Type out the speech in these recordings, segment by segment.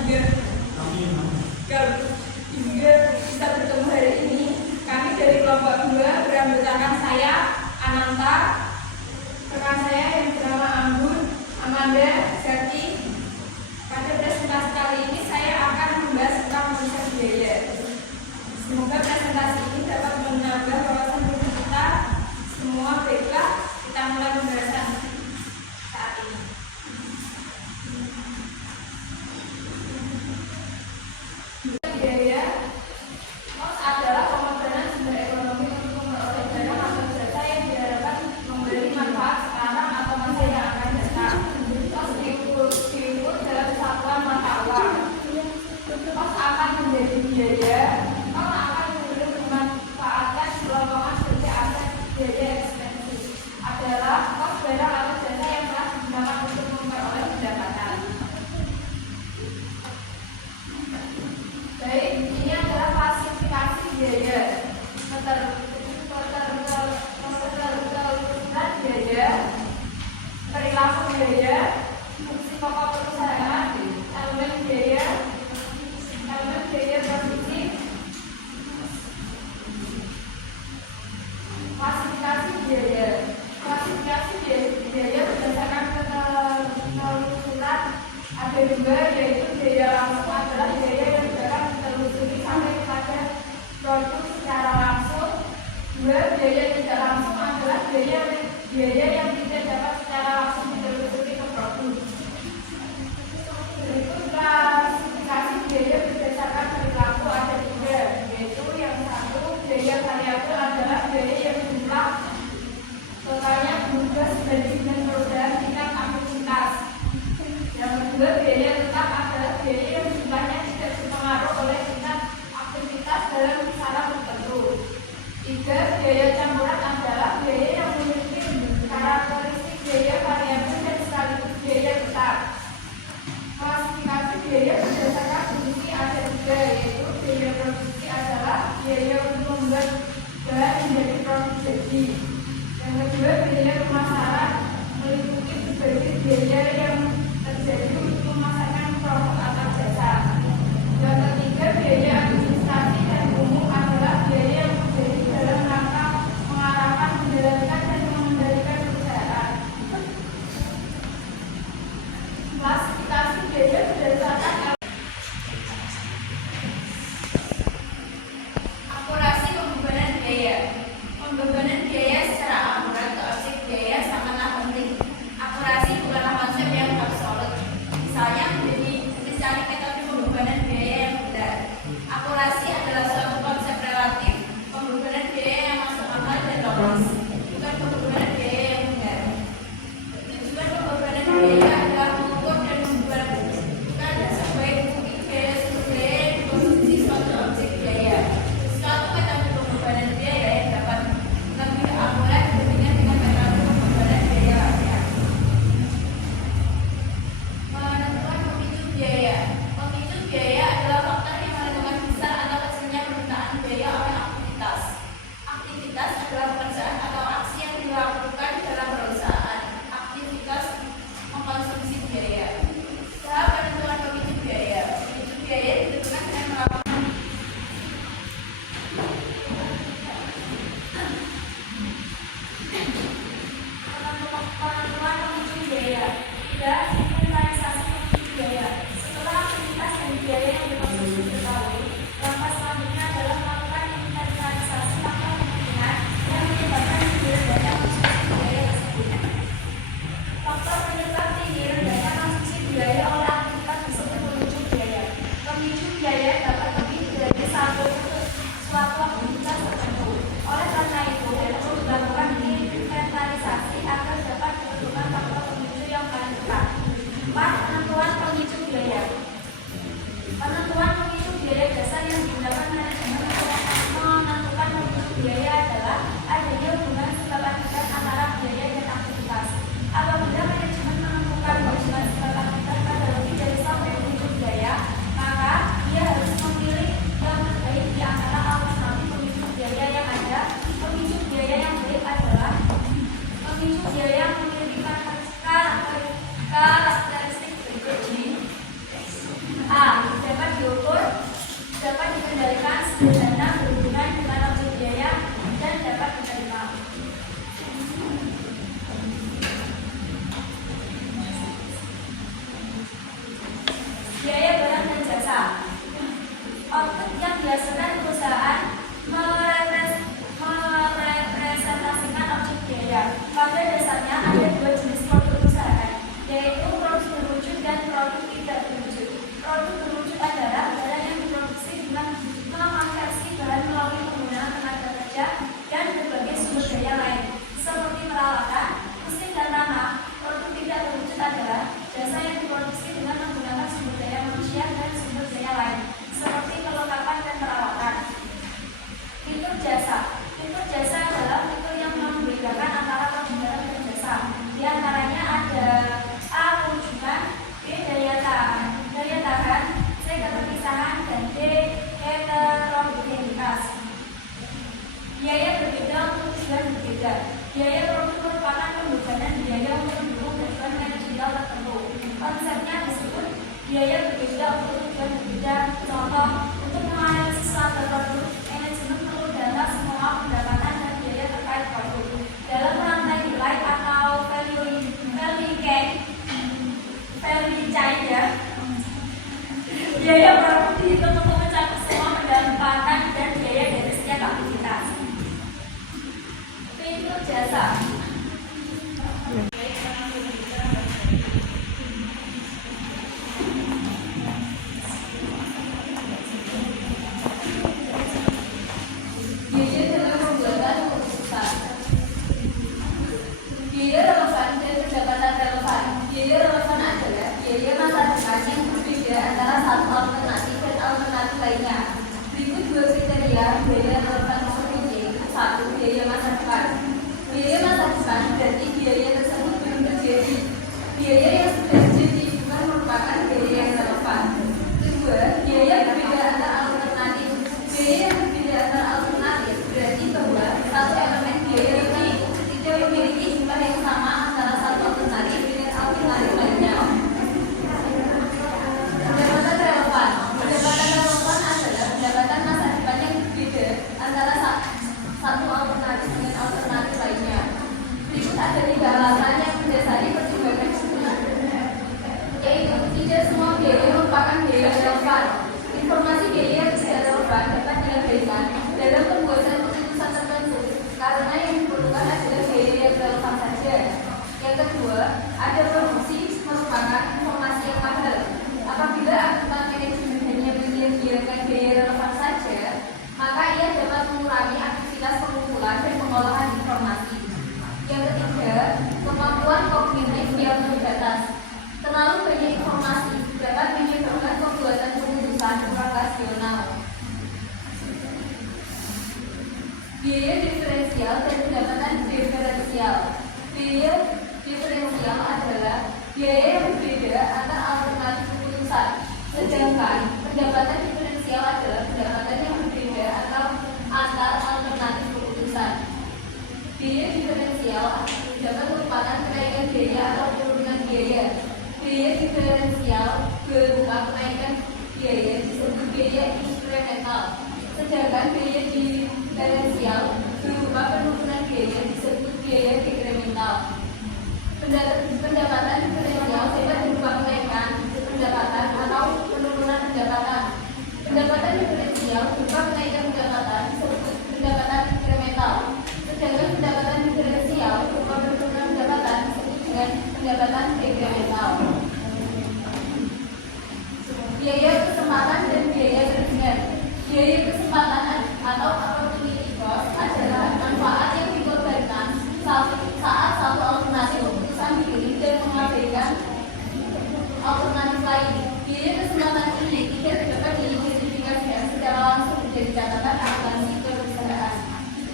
juga. Juga bisa bertemu hari ini. Kami dari kelompok 2 beranggotakan saya, Ananta, rekan saya yang bernama Anggun, Amanda, Zaki. Pada presentasi kali ini saya akan membahas tentang konsep biaya. Semoga presentasi ini dapat menambah wawasan kita semua. Baiklah, kita mulai pembahasan saat ini. Biaya adalah pengorbanan sumber ekonomi untuk memperoleh barang atau jasa yang diharapkan memberi manfaat sekarang atau masa yang akan datang. Kos diukur dalam satuan mata uang. Kos akan menjadi biaya. Kos akan memberi pemanfaatan selongkongan seperti aset biaya ekstensi. Adalah kos barang atau jasa yang telah digunakan untuk memperoleh pendapatan. Baik, ini adalah klasifikasi biaya. Ketertuturan biaya, perilaku biaya, fungsi pokok perusahaan, elemen biaya produksi. Klasifikasi biaya. Klasifikasi biaya berdasarkan ketelusuran ada 2, yaitu biaya langsung adalah biaya yang dapat ditelusuri sampai kepada produk secara langsung. 2, biaya tidak langsung adalah biaya yang tidak dapat secara langsung ditelusuri ke produk. Berikut klasifikasi biaya berdasarkan perilaku ada 3, yaitu yang satu, biaya variabel adalah biaya yang jumlah totalnya berubah sebanding dengan perubahan tingkat aktivitas. Yang kedua, biaya tetap adalah biaya yang jumlahnya tidak dipengaruhi oleh tingkat aktivitas dalam kisaran tertentu. 3, biaya campuran adalah biaya yang memiliki karakteristik biaya variabel dan sekaligus biaya tetap. Klasifikasi biaya berdasarkan fungsi ada 3, yaitu biaya produksi adalah biaya untuk membuat bahan menjadi produk jadi. Yang kedua, biaya pemasaran meliputi berbagai biaya yang terjadi untuk memasarkan produk atau jasa. Yang ketiga, biaya administrasi dan umum adalah biaya yang terjadi dalam rangka mengarahkan, menjalankan, dan mengendalikan perusahaan. Klasifikasi biaya berdasarkan akurasi pembebanan biaya. Pembebanan biaya secara akurat ke objek biaya sangatlah penting. Akurasi bukanlah konsep yang absolut. terukur, dapat dikendalikan sederhana, berhubungan dengan objek biaya, dan dapat diterima. Biaya barang dan jasa. Output yang dihasilkan perusahaan merepresentasikan objek biaya. Pada dasarnya ada dua jenis produk perusahaan, yaitu produk berwujud dan produk tidak berwujud. Produk berwujud adalah barang yang diproduksi dengan mengonversi bahan melalui penggunaan tenaga kerja dan berbagai sumber daya lain, seperti peralatan, mesin, dan tanah. Produk tidak berwujud adalah jasa yang diproduksi dengan menggunakan sumber daya manusia dan sumber daya lain, seperti perlengkapan dan perawatan. Fitur jasa. Fitur jasa adalah fitur yang membedakan antara produk barang dan jasa. Di antaranya ada A. Kunjungan, B. Daya tahan, C. Keterpisahan, dan D. Heterogenitas. Biaya berbeda untuk tujuan berbeda. Biaya produk merupakan pembebanan biaya untuk mendukung tujuan finansial tertentu. Konsepnya disebut biaya berbeda untuk tujuan berbeda. Contoh, untuk menganalisis suatu produk, manajemen perlu data semua pendapatan dan biaya terkait produk. Dalam rantai nilai atau value chain ya, biaya produk dihitung untuk mencakup semua pendapatan dan biaya dari setiap aktivitas. Fitur jasa. Biaya dalam pembuatan keputusan. Biaya relevan dan pendapatan relevan. Biaya relevan adalah biaya masa depan yang berbeda antara satu alternatif dan alternatif lainnya. Berikut dua kriteria biaya relevan tersebut, yaitu 1. Biaya masa depan. Biaya masa depan berarti biaya tersebut belum terjadi. Biaya yang sudah terjadi bukan merupakan biaya yang relevan. 2. Biaya berbeda antara alternatif. Biaya yang berbeda antara alternatif berarti bahwa satu elemen biaya ini tidak memiliki jumlah yang sama antara satu alternatif dengan alternatif lainnya. Pendapatan relevan. Pendapatan relevan adalah pendapatan masa depan yang berbeda antara satu alternatif dengan alternatif lainnya. Berikut ada 3 alasan yang mendasari pertimbangan tersebut, yaitu tidak semua biaya merupakan biaya relevan. Informasi biaya yang tidak relevan dapat diabaikan dalam pembuatan keputusan tertentu karena yang diperlukan adalah biaya yang relevan saja. Yang kedua, ada produksi merupakan informasi yang mahal. Apabila akuntan manajemen hanya menyediakan biaya relevan saja, maka ia dapat mengurangi aktivitas pengumpulan dan pengolahan informasi. Yang ketiga, kemampuan kognitif yang terbatas. Terlalu banyak informasi dapat menyebabkan pembuatan keputusan kurang rasional. Biaya diferensial dan pendapatan diferensial. Biaya diferensial adalah biaya yang berbeda antara alternatif keputusan, sedangkan pendapatan diferensial adalah pendapatan yang berbeda antar alternatif keputusan. Biaya diferensial dapat merupakan kenaikan biaya atau penurunan biaya. Biaya diferensial berupa kenaikan biaya disebut biaya inkremental, sedangkan biaya diferensial berupa penurunan biaya disebut biaya dekremental. Pendapatan diferensial dapat berupa kenaikan pendapatan atau penurunan pendapatan. Pendapatan diferensial berupa kenaikan pendapatan disebut pendapatan inkremental, sedangkan pendapatan diferensial berupa penurunan pendapatan disebut dengan pendapatan dekremental. Biaya kesempatan dan biaya berjalan. Biaya kesempatan atau opportunity cost adalah manfaat yang dikorbankan saat satu alternatif keputusan dipilih dan mengabaikan alternatif lain. Biaya kesempatan ini tidak dapat diidentifikasikan secara langsung dari catatan akuntansi perusahaan.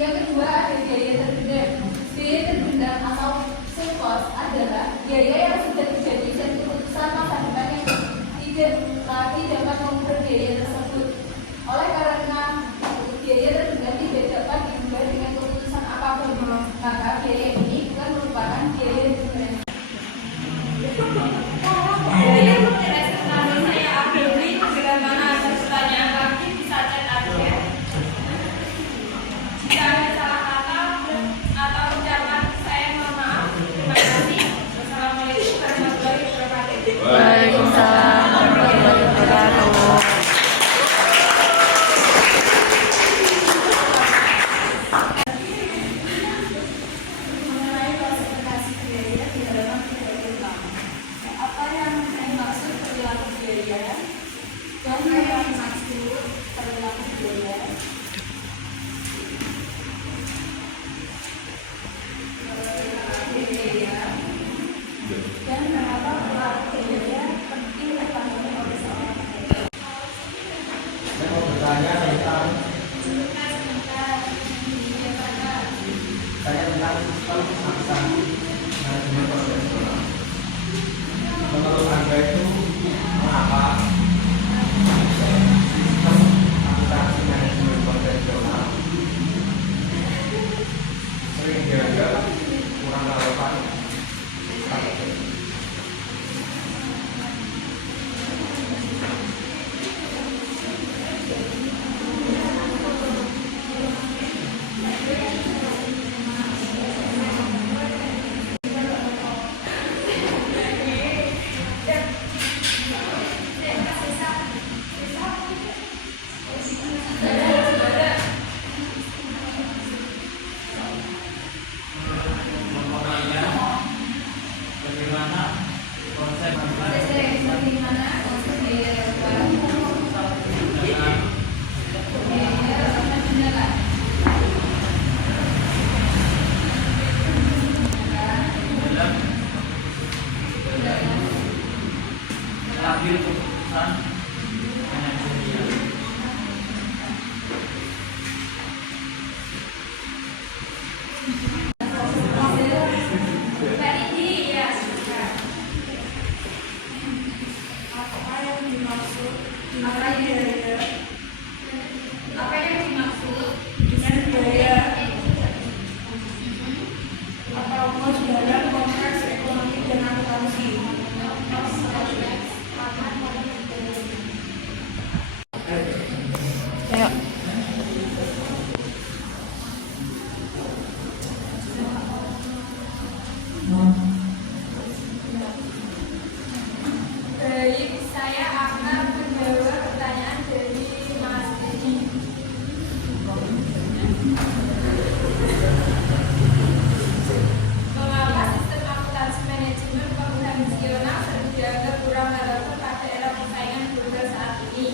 Yang kedua ada biaya terpendam. Biaya terpendam atau sunk cost adalah biaya yang sudah terjadi dan keputusan masa depan yang tidak lagi dapat mengukur biaya tersebut. Oleh karena biaya terpendam biaya? Biaya. Dan mengapa pelaku biaya penting dipahami oleh seorang trader? Saya mau bertanya tentang sistem transaksi manajemen konvensional. Menurut Anda itu mengapa sistem transaksi manajemen konvensional sering dianggap kurang relevan? Ambil keputusan manajerial. Apa yang dimaksud dengan biaya atau cost dalam konteks ekonomi dan akuntansi? Ayo. Baik, saya akan menjawab pertanyaan dari Mas Dedi. Mengapa sistem akuntansi manajemen konvensional sering dianggap kurang relevan pada era persaingan global saat ini?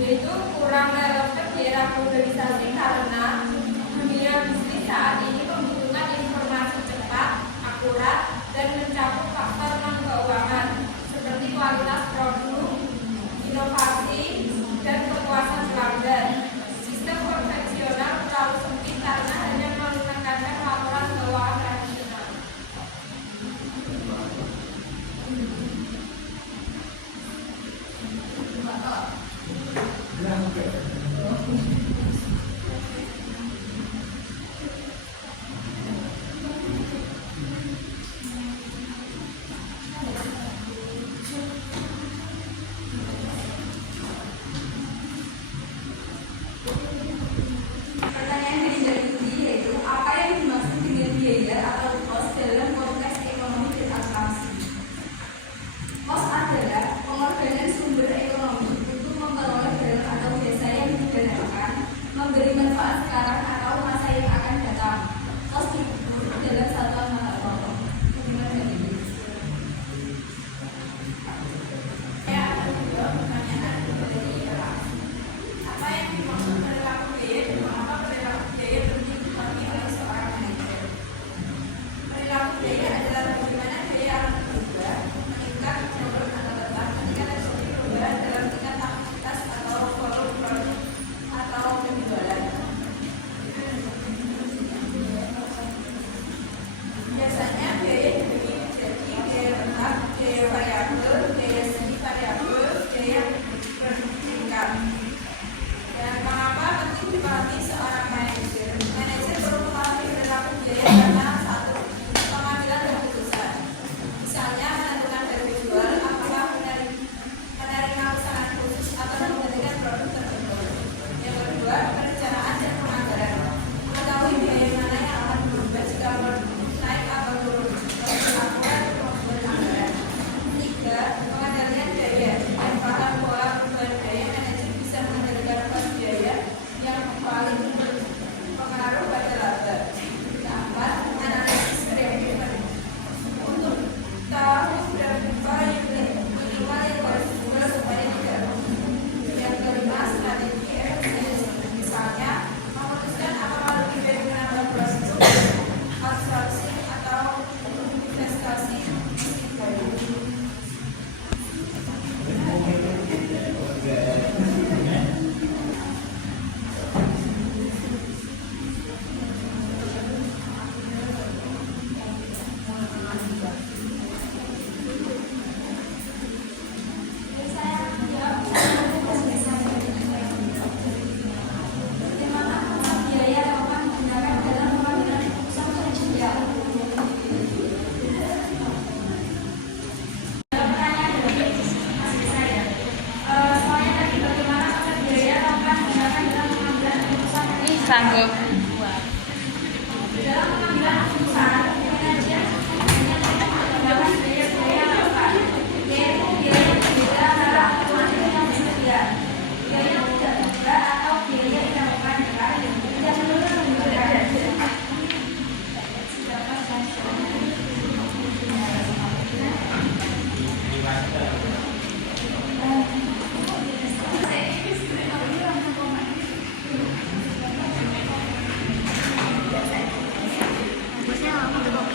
Yaitu kurang relevan di era globalisasi karena dunia bisnis saat ini membutuhkan informasi cepat, akurat, dan mencakup faktor non-keuangan seperti kualitas produk, inovasi, dan kepuasan pelanggan. Sistem konvensional terlalu sempit karena hanya menekankan laporan keuangan tradisional. Pertanyaan dari Dedi yaitu apa yang dimaksud dengan biaya atau cost dalam konteks ekonomi dan akuntansi? Cost adalah pengorbanan sumber ekonomi untuk memperoleh barang atau jasa yang digunakan sanggup. Dalam pengambilan keputusan, manajer hanya mempertimbangkan biaya-biaya yang lakukan, yaitu biaya yang berbeda antara alternatif yang tersedia, biaya yang tidak tersedia atau biaya yang dilakukan dengan tidak menurut menggunakan. Bagusnya lama tuh kok.